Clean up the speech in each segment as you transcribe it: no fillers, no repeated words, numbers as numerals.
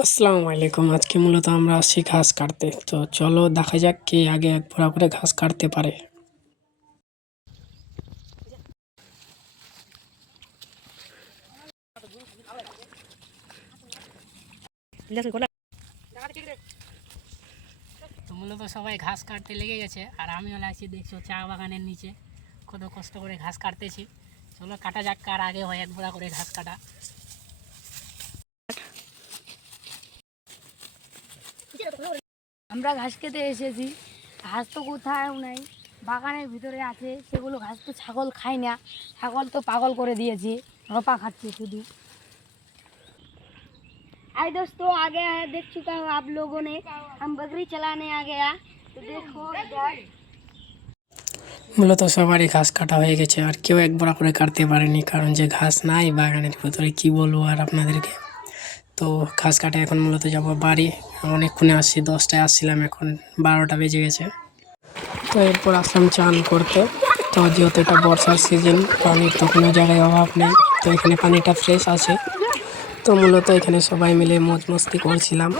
আসসালামু আলাইকুম। আজকে মূলত আমরা আসছি ঘাস কাটতে। তো চলো দেখা যাক কে আগে এক ভরা করে ঘাস কাটতে পারে। তো মূলত সবাই ঘাস কাটতে লেগে গেছে, আর আমিও লাগছি। দেখছো চা বাগানের নিচে কত কষ্ট করে ঘাস কাটতেছি। চলো কাটা যাক, কার আগে হয় এক ভরা করে ঘাস কাটা। আমরা ঘাস খেতে এসেছি। ঘাস তো কোথাও নাই, বাগানের ভিতরে আছে। সেগুলো ঘাস তো ছাগল খায় না, ছাগল তো পাগল করে দিয়েছে, রপা খাচ্ছে শুধু। आई दोस्तों आ गया है, देख चुका हूँ आप लोगों ने। हम बकरी चलाने आ गया तो देखो इधर। মূলত সবারই ঘাস কাটা হয়ে গেছে, আর কেউ এক ভরা করে কাটতে পারেনি, কারণ যে ঘাস নাই বাগানের ভিতরে। কি বলবো আর আপনাদেরকে। তো ঘাস কাটা এখন মূলত যাব বাড়ি। অনেকক্ষণে আসছি, 10টায় আসছিলাম, এখন 12টা বেজে গেছে। তো এরপর আসলাম চান করতে। তো যেহেতু এটা বর্ষার সিজন, পানির তো কোনো জায়গায় অভাব নেই। তো এখানে পানিটা ফ্রেশ আছে। তো মূলত এখানে সবাই মিলে মौज মস্তি করছিলাম।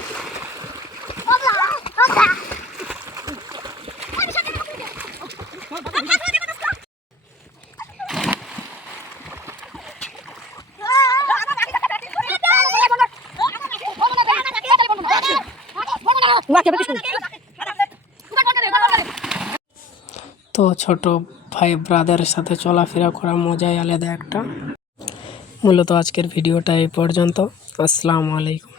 তো ছোট ভাই ব্রাদারের সাথে চলাফেরা করা মজাই আলাদা একটা। মূলত আজকের ভিডিওটা এই পর্যন্ত। আসসালামু আলাইকুম।